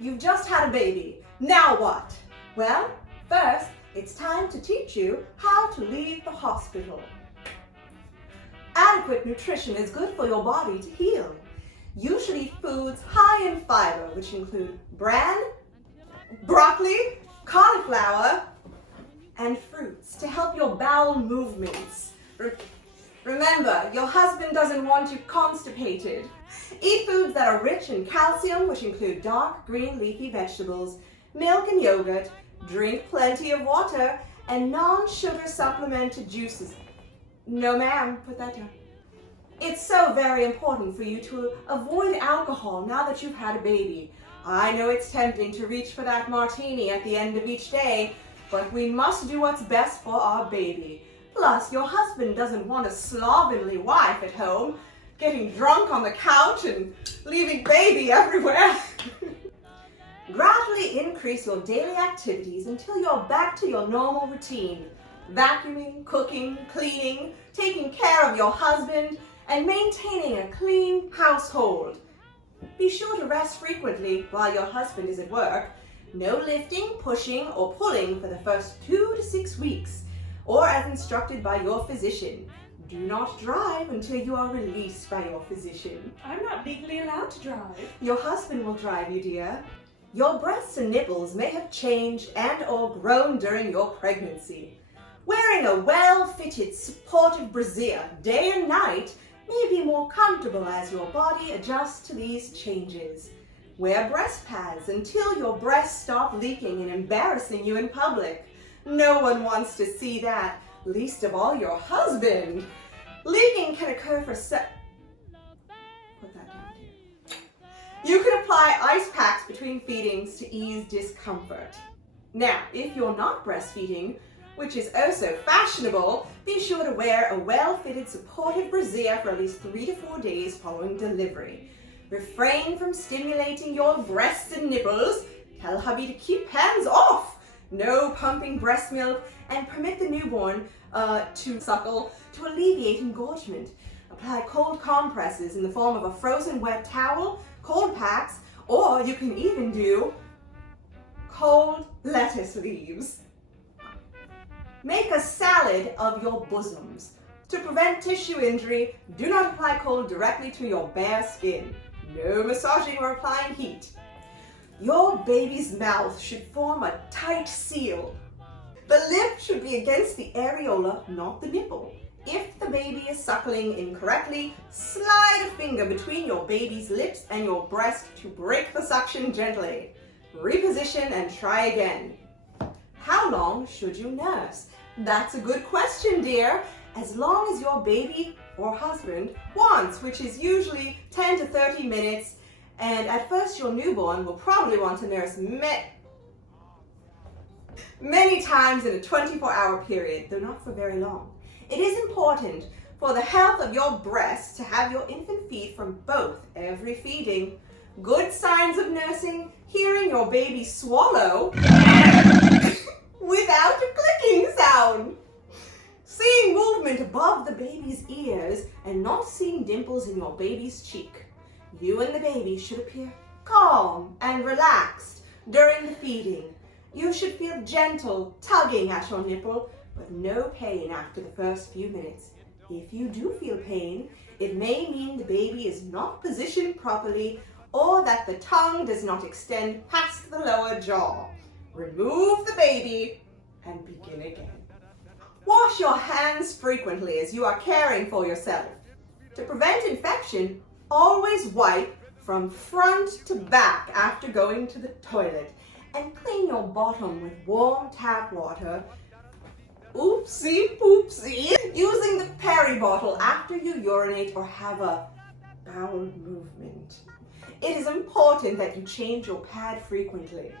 You've just had a baby. Now what? Well, first, it's time to teach you how to leave the hospital. Adequate nutrition is good for your body to heal. You should eat foods high in fiber, which include bran, broccoli, cauliflower, and fruits to help your bowel movements. Remember, your husband doesn't want you constipated. Eat foods that are rich in calcium, which include dark green leafy vegetables, milk and yogurt. Drink plenty of water and non-sugar supplemented juices. No ma'am, put that down. It's so very important for you to avoid alcohol now that you've had a baby. I know it's tempting to reach for that martini at the end of each day, but we must do what's best for our baby. Plus, your husband doesn't want a slovenly wife at home, getting drunk on the couch and leaving baby everywhere. Gradually increase your daily activities until you're back to your normal routine. Vacuuming, cooking, cleaning, taking care of your husband, and maintaining a clean household. Be sure to rest frequently while your husband is at work. No lifting, pushing, or pulling for the first 2 to 6 weeks, or as instructed by your physician. Do not drive until you are released by your physician. I'm not legally allowed to drive. Your husband will drive you, dear. Your breasts and nipples may have changed and or grown during your pregnancy. Wearing a well-fitted, supportive brassiere day and night may be more comfortable as your body adjusts to these changes. Wear breast pads until your breasts stop leaking and embarrassing you in public. No one wants to see that, least of all your husband. Leaking can occur for Put that down here. You can apply ice packs between feedings to ease discomfort. Now, if you're not breastfeeding, which is also fashionable, be sure to wear a well-fitted supportive brassiere for at least 3 to 4 days following delivery. Refrain from stimulating your breasts and nipples. Tell hubby to keep hands off. No pumping breast milk, and permit the newborn to suckle to alleviate engorgement. Apply cold compresses in the form of a frozen wet towel, cold packs, or you can even do cold lettuce leaves. Make a salad of your bosoms. To prevent tissue injury, do not apply cold directly to your bare skin. No massaging or applying heat. Your baby's mouth should form a tight seal. The lip should be against the areola, not the nipple. If the baby is suckling incorrectly, slide a finger between your baby's lips and your breast to break the suction gently. Reposition and try again. How long should you nurse? That's a good question, dear. As long as your baby or husband wants, which is usually 10 to 30 minutes, and at first your newborn will probably want to nurse many times in a 24-hour period, though not for very long. It is important for the health of your breasts to have your infant feed from both every feeding. Good signs of nursing: hearing your baby swallow without a clicking sound, seeing movement above the baby's ears, and not seeing dimples in your baby's cheek. You and the baby should appear calm and relaxed during the feeding. You should feel gentle tugging at your nipple, but no pain after the first few minutes. If you do feel pain, it may mean the baby is not positioned properly or that the tongue does not extend past the lower jaw. Remove the baby and begin again. Wash your hands frequently as you are caring for yourself. To prevent infection, always wipe from front to back after going to the toilet, and clean your bottom with warm tap water. Oopsie poopsie. Using the Perry bottle after you urinate or have a bowel movement. It is important that you change your pad frequently.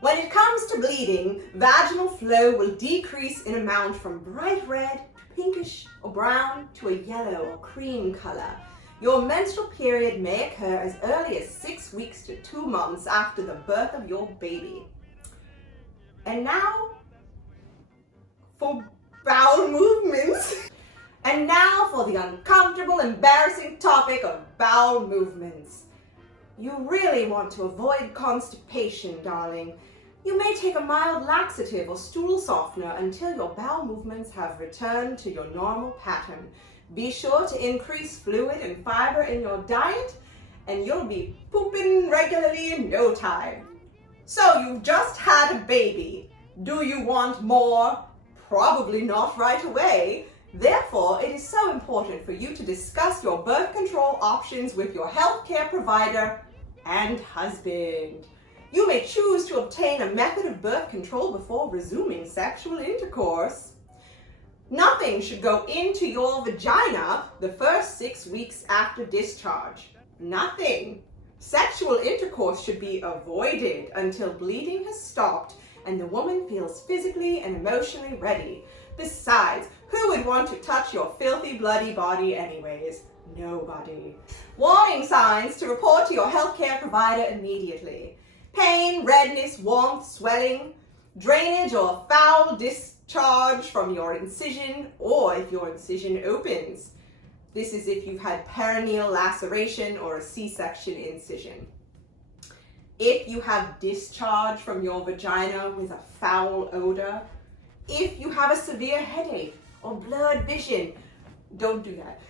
When it comes to bleeding, vaginal flow will decrease in amount from bright red to pinkish or brown to a yellow or cream color. Your menstrual period may occur as early as 6 weeks to 2 months after the birth of your baby. And now for bowel movements. And now for the uncomfortable, embarrassing topic of bowel movements. You really want to avoid constipation, darling. You may take a mild laxative or stool softener until your bowel movements have returned to your normal pattern. Be sure to increase fluid and fiber in your diet, and you'll be pooping regularly in no time. So you've just had a baby. Do you want more? Probably not right away. Therefore, it is so important for you to discuss your birth control options with your healthcare provider and husband. You may choose to obtain a method of birth control before resuming sexual intercourse. Nothing should go into your vagina the first 6 weeks after discharge. Nothing. Sexual intercourse should be avoided until bleeding has stopped and the woman feels physically and emotionally ready. Besides, who would want to touch your filthy, bloody body anyways? Nobody. Warning signs to report to your healthcare provider immediately. Pain, redness, warmth, swelling, drainage or foul discharge from your incision, or if your incision opens. This is if you've had perineal laceration or a C-section incision. If you have discharge from your vagina with a foul odor, if you have a severe headache or blurred vision, don't do that.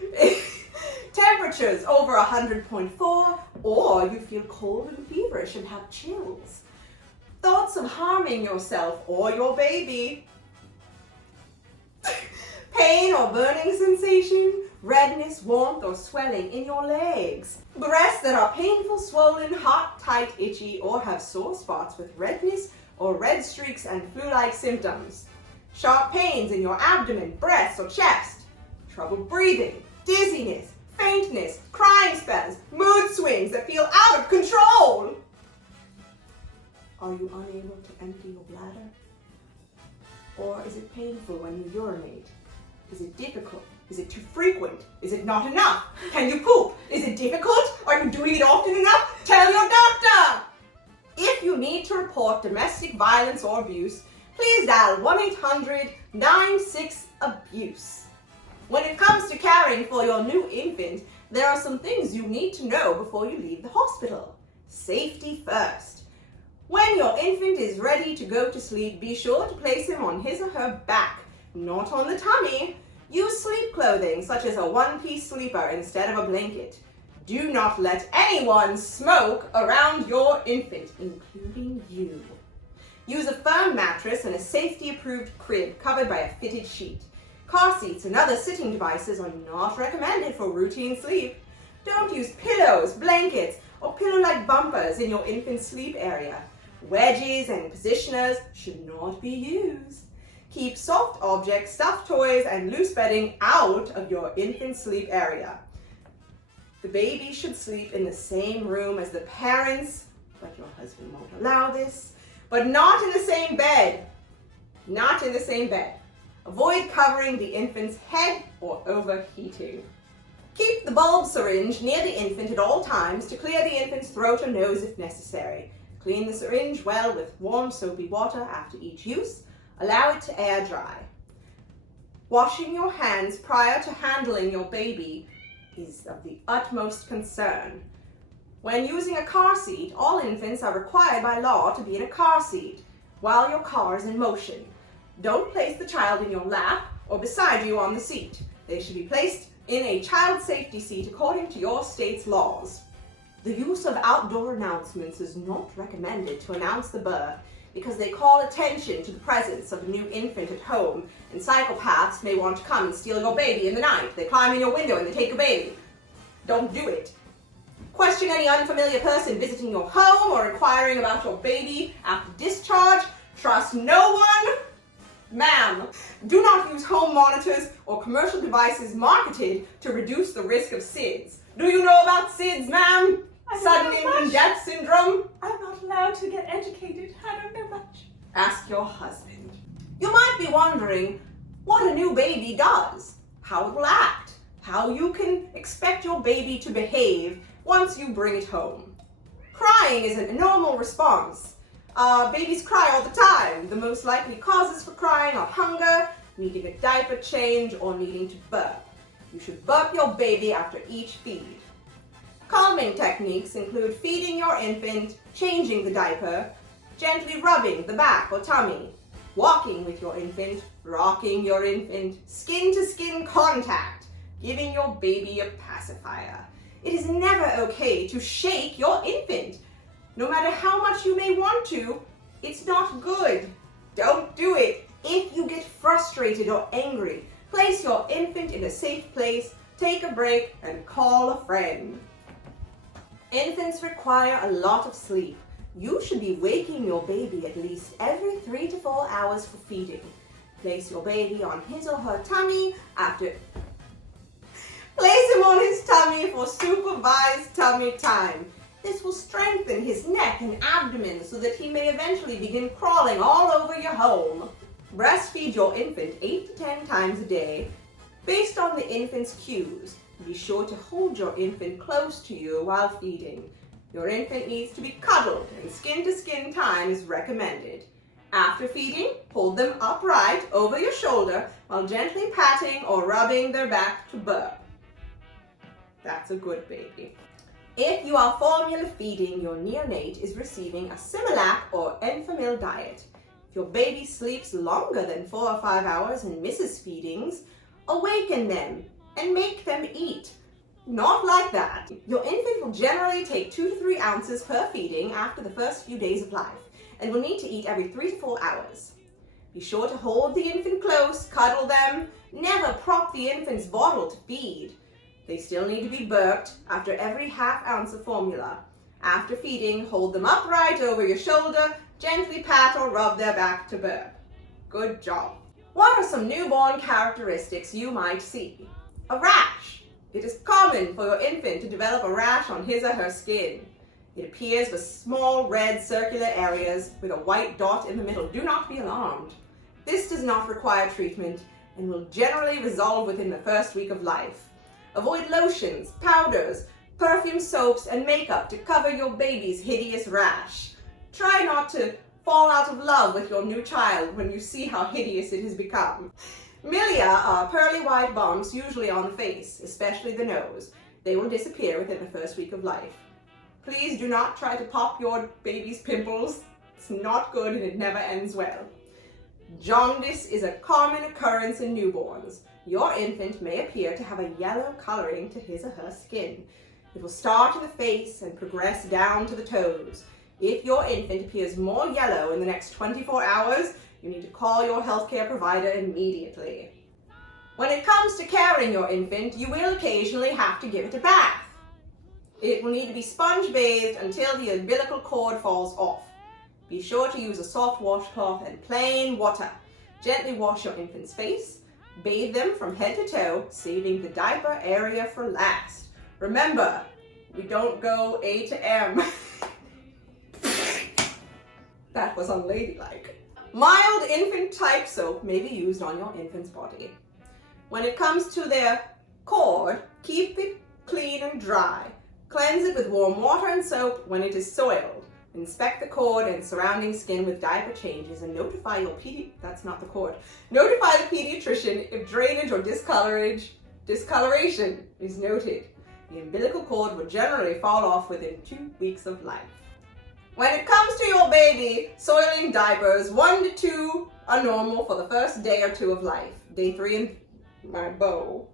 Temperatures over 100.4, or you feel cold and feverish and have chills. Thoughts of harming yourself or your baby. Pain or burning sensation, redness, warmth, or swelling in your legs. Breasts that are painful, swollen, hot, tight, itchy, or have sore spots with redness or red streaks and flu-like symptoms. Sharp pains in your abdomen, breast, or chest. Trouble breathing, dizziness, faintness, crying spells, mood swings that feel out of control. Are you unable to empty your bladder? Or is it painful when you urinate? Is it difficult? Is it too frequent? Is it not enough? Can you poop? Is it difficult? Are you doing it often enough? Tell your doctor! If you need to report domestic violence or abuse, please dial 1-800-96-ABUSE. When it comes to caring for your new infant, there are some things you need to know before you leave the hospital. Safety first. When your infant is ready to go to sleep, be sure to place him on his or her back, not on the tummy. Use sleep clothing such as a one-piece sleeper instead of a blanket. Do not let anyone smoke around your infant, including you. Use a firm mattress and a safety-approved crib covered by a fitted sheet. Car seats and other sitting devices are not recommended for routine sleep. Don't use pillows, blankets, or pillow-like bumpers in your infant's sleep area. Wedges and positioners should not be used. Keep soft objects, stuffed toys, and loose bedding out of your infant's sleep area. The baby should sleep in the same room as the parents, but your husband won't allow this. But not in the same bed. Not in the same bed. Avoid covering the infant's head or overheating. Keep the bulb syringe near the infant at all times to clear the infant's throat or nose if necessary. Clean the syringe well with warm soapy water after each use. Allow it to air dry. Washing your hands prior to handling your baby is of the utmost concern. When using a car seat, all infants are required by law to be in a car seat while your car is in motion. Don't place the child in your lap or beside you on the seat. They should be placed in a child safety seat according to your state's laws. The use of outdoor announcements is not recommended to announce the birth because they call attention to the presence of a new infant at home, and psychopaths may want to come and steal your baby in the night. They climb in your window and they take your baby. Don't do it. Question any unfamiliar person visiting your home or inquiring about your baby after discharge. Trust no one. Ma'am, do not use home monitors or commercial devices marketed to reduce the risk of SIDS. Do you know about SIDS, ma'am? Sudden infant death syndrome? I'm not allowed to get educated. I don't know much. Ask your husband. You might be wondering what a new baby does, how it will act, how you can expect your baby to behave once you bring it home. Crying is a normal response. Babies cry all the time. The most likely causes for crying are hunger, needing a diaper change, or needing to burp. You should burp your baby after each feed. Calming techniques include feeding your infant, changing the diaper, gently rubbing the back or tummy, walking with your infant, rocking your infant, skin-to-skin contact, giving your baby a pacifier. It is never okay to shake your infant. No matter how much you may want to, it's not good. Don't do it. If you get frustrated or angry, place your infant in a safe place, take a break, and call a friend. Infants require a lot of sleep. You should be waking your baby at least every 3 to 4 hours for feeding. Place your baby on his or her tummy Place him on his tummy for supervised tummy time. This will strengthen his neck and abdomen so that he may eventually begin crawling all over your home. Breastfeed your infant 8 to 10 times a day based on the infant's cues. Be sure to hold your infant close to you while feeding. Your infant needs to be cuddled and skin-to-skin time is recommended. After feeding, hold them upright over your shoulder while gently patting or rubbing their back to burp. That's a good baby. If you are formula feeding, your neonate is receiving a Similac or Enfamil diet. If your baby sleeps longer than 4 or 5 hours and misses feedings, awaken them and make them eat. Not like that. Your infant will generally take 2 to 3 ounces per feeding after the first few days of life and will need to eat every 3 to 4 hours. Be sure to hold the infant close, cuddle them, never prop the infant's bottle to feed. They still need to be burped after every half ounce of formula. After feeding, hold them upright over your shoulder, gently pat or rub their back to burp. Good job. What are some newborn characteristics you might see? A rash. It is common for your infant to develop a rash on his or her skin. It appears with small red circular areas with a white dot in the middle. Do not be alarmed. This does not require treatment and will generally resolve within the first week of life. Avoid lotions, powders, perfume soaps, and makeup to cover your baby's hideous rash. Try not to fall out of love with your new child when you see how hideous it has become. Milia are pearly white bumps, usually on the face, especially the nose. They will disappear within the first week of life. Please do not try to pop your baby's pimples. It's not good and it never ends well. Jaundice is a common occurrence in newborns. Your infant may appear to have a yellow coloring to his or her skin. It will start in the face and progress down to the toes. If your infant appears more yellow in the next 24 hours, you need to call your healthcare provider immediately. When it comes to caring your infant, you will occasionally have to give it a bath. It will need to be sponge bathed until the umbilical cord falls off. Be sure to use a soft washcloth and plain water. Gently wash your infant's face. Bathe them from head to toe, saving the diaper area for last. Remember, we don't go A to M. That was unladylike. Mild infant type soap may be used on your infant's body. When it comes to their cord, keep it clean and dry. Cleanse it with warm water and soap when it is soiled. Inspect the cord and surrounding skin with diaper changes and notify your Notify the pediatrician if drainage or discoloration is noted. The umbilical cord will generally fall off within 2 weeks of life. When it comes to your baby, soiling diapers, 1 to 2 are normal for the first day or 2 of life. Day 3 and my bow.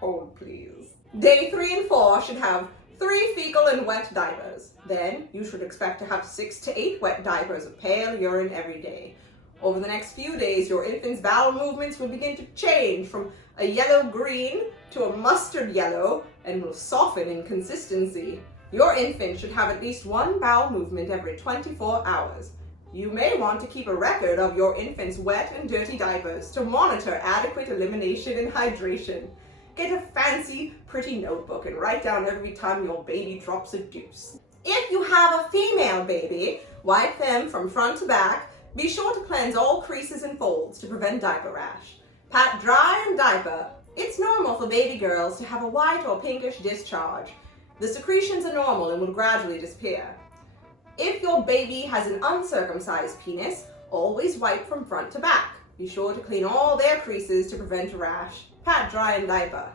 Hold please. Day 3 and 4 should have 3 fecal and wet diapers. Then you should expect to have 6 to 8 wet diapers of pale urine every day. Over the next few days, your infant's bowel movements will begin to change from a yellow-green to a mustard yellow and will soften in consistency. Your infant should have at least 1 bowel movement every 24 hours. You may want to keep a record of your infant's wet and dirty diapers to monitor adequate elimination and hydration. Get a fancy, pretty notebook and write down every time your baby drops a deuce. If you have a female baby, wipe them from front to back. Be sure to cleanse all creases and folds to prevent diaper rash. Pat dry and diaper. It's normal for baby girls to have a white or pinkish discharge. The secretions are normal and will gradually disappear. If your baby has an uncircumcised penis, always wipe from front to back. Be sure to clean all their creases to prevent a rash. Pat dry and diaper.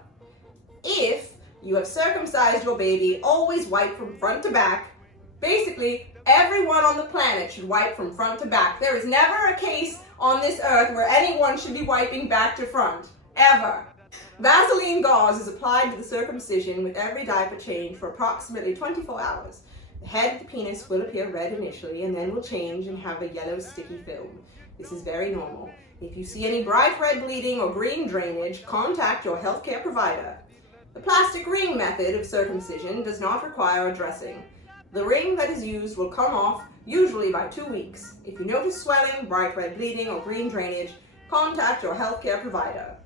If you have circumcised your baby, always wipe from front to back. Basically, everyone on the planet should wipe from front to back. There is never a case on this earth where anyone should be wiping back to front. Ever. Vaseline gauze is applied to the circumcision with every diaper change for approximately 24 hours. The head of the penis will appear red initially and then will change and have a yellow sticky film. This is very normal. If you see any bright red bleeding or green drainage, contact your healthcare provider. The plastic ring method of circumcision does not require a dressing. The ring that is used will come off usually by 2 weeks. If you notice swelling, bright red bleeding, or green drainage, contact your healthcare provider.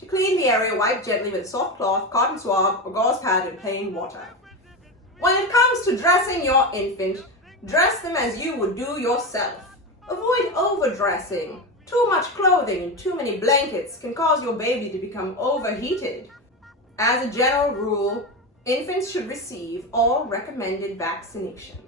To clean the area, wipe gently with a soft cloth, cotton swab, or gauze pad in plain water. When it comes to dressing your infant, dress them as you would do yourself. Avoid overdressing. Too much clothing and too many blankets can cause your baby to become overheated. As a general rule, infants should receive all recommended vaccinations.